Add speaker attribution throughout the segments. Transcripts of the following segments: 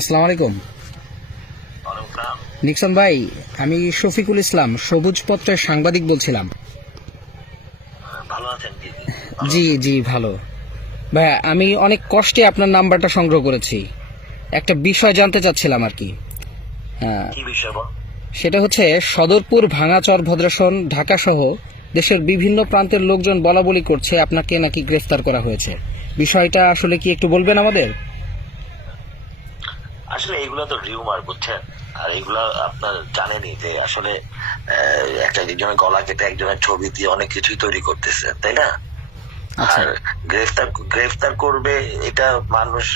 Speaker 1: আসসালামু আলাইকুম। নিক্সন ভাই আমি শফিকুল ইসলাম সবুজ পত্রের সাংবাদিক বলছিলাম। জি জি ভালো। ভাই আমি অনেক কষ্টে আপনার নাম্বারটা সংগ্রহ করেছি। একটা বিষয় জানতে চাচ্ছিলাম আর কি। হ্যাঁ। সেটা হচ্ছে সদরপুর ভাঙাচর ভদ্রাসন ঢাকা সহ দেশের বিভিন্ন প্রান্তের লোকজন বলা বলি করছে আপনাকে নাকি গ্রেফতার করা হয়েছে। বিষয়টা আসলে কি একটু বলবেন আমাদের?
Speaker 2: আসলে এগুলো তো রিউমার বুঝছেন? আর এগুলো আপনার জানেনই যে আসলে একটা একজনের গলা কেটে একজনের ছবি দিয়ে অনেক কিছুই তৈরি করতেছে তাই না?
Speaker 1: আচ্ছা।
Speaker 2: আর গ্রেফতার গ্রেফতার করবে এটা মানুষ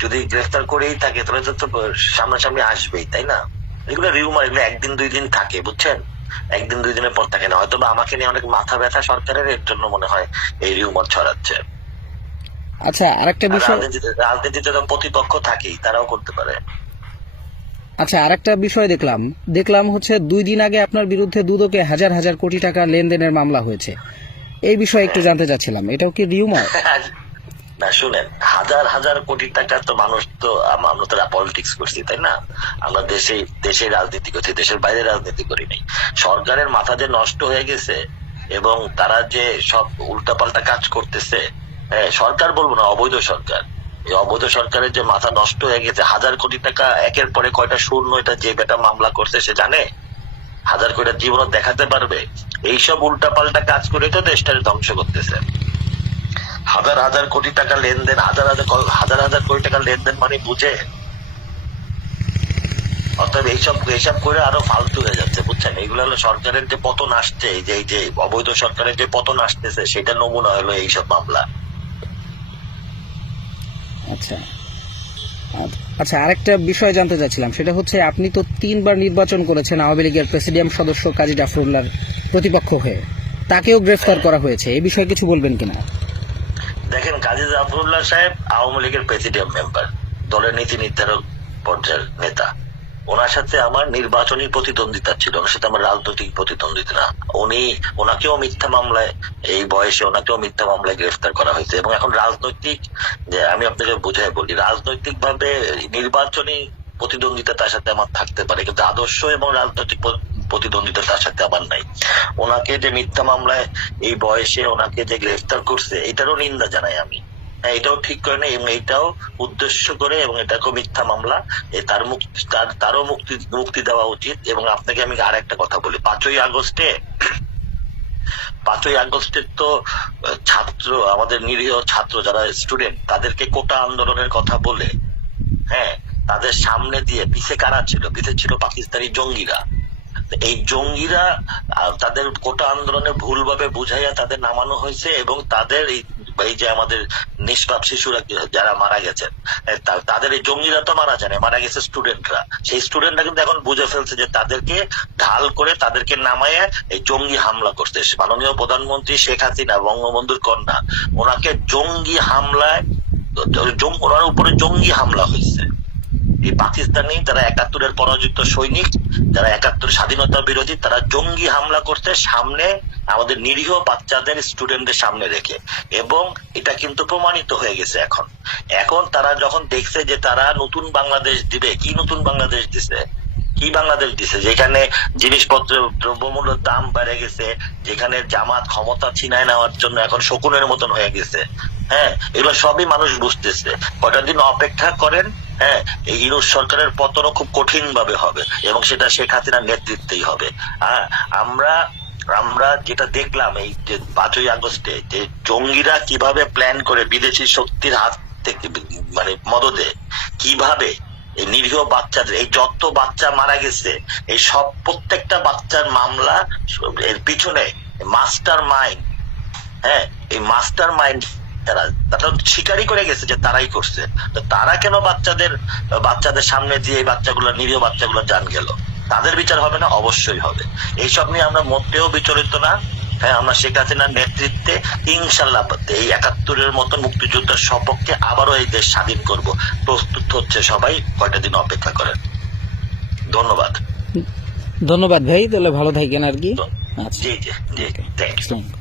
Speaker 2: যদি গ্রেফতার করেই থাকে তাহলে তো তো সামনাসামনি আসবেই তাই না? এগুলো রিউমার এগুলো একদিন দুই দিন থাকে বুঝছেন? একদিন দুই দিনের পর থাকে না। হয়তো আমাকে নিয়ে অনেক মাথা ব্যথা সরকারের এর জন্য মনে হয় এই রিউমার ছড়াচ্ছে।
Speaker 1: আচ্ছা আরেকটা
Speaker 2: আর
Speaker 1: বিষয়
Speaker 2: রাজনীতিতে রাজনীতিতে তো প্রতিপক্ষ থাকেই তারাও করতে পারে।
Speaker 1: আচ্ছা আরেকটা বিষয় দেখলাম। দেখলাম হচ্ছে দুই দিন আগে আপনার বিরুদ্ধে দুদকে হাজার হাজার কোটি টাকা লেনদেনের মামলা হয়েছে। এই বিষয়ে একটু জানতে চাচ্ছিলাম। এটাও কি রিউমার
Speaker 2: না শুনেন হাজার হাজার কোটি টাকা তো মানুষ তো আমরা তো পলিটিক্স করছি তাই না? আমরা দেশে দেশে রাজনীতি করছি দেশের বাইরে রাজনীতি করি নাই। সরকারের মাথা যে নষ্ট হয়ে গেছে এবং তারা যে সব উল্টাপাল্টা কাজ করতেছে হ্যাঁ, সরকার বলব না অবৈধ সরকার। এই অবৈধ সরকারের যে মাথা নষ্ট হয়ে গেছে হাজার কোটি টাকা একের পরে কয়টা শূন্য এটা যে বেটা মামলা করছে সে জানে? হাজার কোটি জীবন দেখাতে পারবে। এইসব উল্টাপাল্টা কাজ করে তো দেশটাকে ধ্বংস করতেছে। হাজার হাজার কোটি টাকা লেনদেন হাজার হাজার হাজার হাজার কোটি টাকা লেনদেন মানে বুঝে? অর্থাৎ এইসব এইসব করে আরও ফালতু হয়ে যাচ্ছে বুঝছেন? এইগুলো হলো সরকারের যে পতন আসছে যে এই যে অবৈধ সরকারের যে পতন আসতেছে সেটা নমুনা হলো এইসব মামলা।
Speaker 1: আচ্ছা। আচ্ছা আরেকটা বিষয় জানতে চাচ্ছিলাম। সেটা হচ্ছে, আপনি তো তিনবার নির্বাচন করেছেন আওয়ামী লীগের প্রেসিডিয়াম সদস্য কাজী জাফরুল্লার প্রতিপক্ষ হয়ে। তাকেও গ্রেফতার করা হয়েছে। এই বিষয়ে কিছু বলবেন কিনা?
Speaker 2: দেখেন, কাজী জাফরুল্লাহ সাহেব আওয়ামী লীগের প্রেসিডিয়াম মেম্বার, দলের নীতি নির্ধারক পর্যায়ের নেতা। ওনার সাথে আমার নির্বাচনী প্রতিদ্বন্দ্বিতা ছিল, ওনার সাথে আমার রাজনৈতিক প্রতিদ্বন্দ্বিতা। না উনি, ওনাকেও মিথ্যা মামলায়, এই বয়সে ওনাকেও মিথ্যা মামলায় গ্রেফতার করা হয়েছে। এবং এখন রাজনৈতিক, যে আমি আপনাকে বুঝাই বলি রাজনৈতিক ভাবে নির্বাচনী প্রতিদ্বন্দ্বিতা তার সাথে আমার থাকতে পারে, কিন্তু আদর্শ এবং রাজনৈতিক প্রতিদ্বন্দ্বিতা তার সাথে আমার নাই। ওনাকে যে মিথ্যা মামলায়, এই বয়সে ওনাকে যে গ্রেফতার করছে, এটারও নিন্দা জানাই আমি। এটাও ঠিক করে না, এবং এটাও উদ্দেশ্য করে, এবং এটাকেও মিথ্যা মামলা। তার মুক্তি, তার, তারও মুক্তি মুক্তি দেওয়া উচিত, এবং আপনাকে আমি আর একটা কথা বলি। পাঁচই আগস্টে, পাঁচই আগস্টের তো ছাত্র, আমাদের নিরীহ ছাত্র যারা স্টুডেন্ট তাদেরকে কোটা আন্দোলনের কথা বলে হ্যাঁ তাদের সামনে দিয়ে পিছে কারা ছিল? পিছে ছিল পাকিস্তানি জঙ্গিরা। এই জঙ্গিরা তাদের কোটা আন্দোলনে ভুলভাবে বুঝাইয়া তাদের নামানো হয়েছে, এবং তাদের এই যে আমাদের নিষ্পাপ শিশুরা যারা মারা গেছেন তাদের এই জঙ্গিরা তো মারা যায় মারা গেছে স্টুডেন্টরা সেই স্টুডেন্টরা কিন্তু এখন বুঝে ফেলছে যে তাদেরকে ঢাল করে তাদেরকে নামায় এই জঙ্গি হামলা করছে। মাননীয় প্রধানমন্ত্রী শেখ হাসিনা, বঙ্গবন্ধুর কন্যা, ওনাকে জঙ্গি হামলায় ওনার উপরে জঙ্গি হামলা হয়েছে। এই পাকিস্তানি যারা একাত্তরের পরাজিত সৈনিক, যারা একাত্তর স্বাধীনতা বিরোধী, তারা জঙ্গি হামলা করতে সামনে আমাদের নিরীহ বাচ্চাদের স্টুডেন্টদের সামনে রেখে। এবং এটা কিন্তু প্রমাণিত হয়ে গেছে এখন। এখন তারা যখন দেখছে যে তারা নতুন বাংলাদেশ দিবে, কি নতুন বাংলাদেশ দিছে? কি বাংলাদেশ দিছে? যেখানে জিনিসপত্রের দ্রব্যমূল্যের দাম বেড়ে গেছে, যেখানে জামাত ক্ষমতা ছিনায় নেওয়ার জন্য এখন শকুনের মতন হয়ে গেছে। হ্যাঁ এগুলো সবই মানুষ বুঝতেছে। কটা দিন অপেক্ষা করেন হ্যাঁ এই ইউনুস সরকারের পতনও খুব কঠিন ভাবে হবে এবং সেটা শেখ হাসিনার নেতৃত্বেই হবে। হ্যাঁ আমরা আমরা যেটা দেখলাম এই যে পাঁচই আগস্টে যে জঙ্গিরা কীভাবে প্ল্যান করে বিদেশি শক্তির হাত থেকে মানে মদদে, কীভাবে এই নিরীহ বাচ্চাদের, এই যত বাচ্চা মারা গেছে, এই সব প্রত্যেকটা বাচ্চার মামলা এর পিছনে মাস্টার মাইন্ড হ্যাঁ এই মাস্টার মাইন্ড তারা তারা স্বীকারই করে গেছে যে তারাই করছে। তো তারা কেন বাচ্চাদের বাচ্চাদের সামনে দিয়ে এই বাচ্চাগুলো নিরীহ বাচ্চাগুলো জান গেল? তাদের বিচার হবে না? অবশ্যই হবে। এইসব নিয়ে আমরা মোটেও বিচলিত না। হ্যাঁ আমরা শেখ হাসিনার নেতৃত্বে ইনশাল্লাহ এই একাত্তরের মতো মুক্তিযোদ্ধার সপক্ষে আবারও এই দেশ স্বাধীন করব। প্রস্তুত হচ্ছে সবাই। কয়টা দিন অপেক্ষা করেন? ধন্যবাদ।
Speaker 1: ধন্যবাদ ভাই তাহলে ভালো থাকেন আর কি। আচ্ছা।
Speaker 2: জি জি জি। Thank you.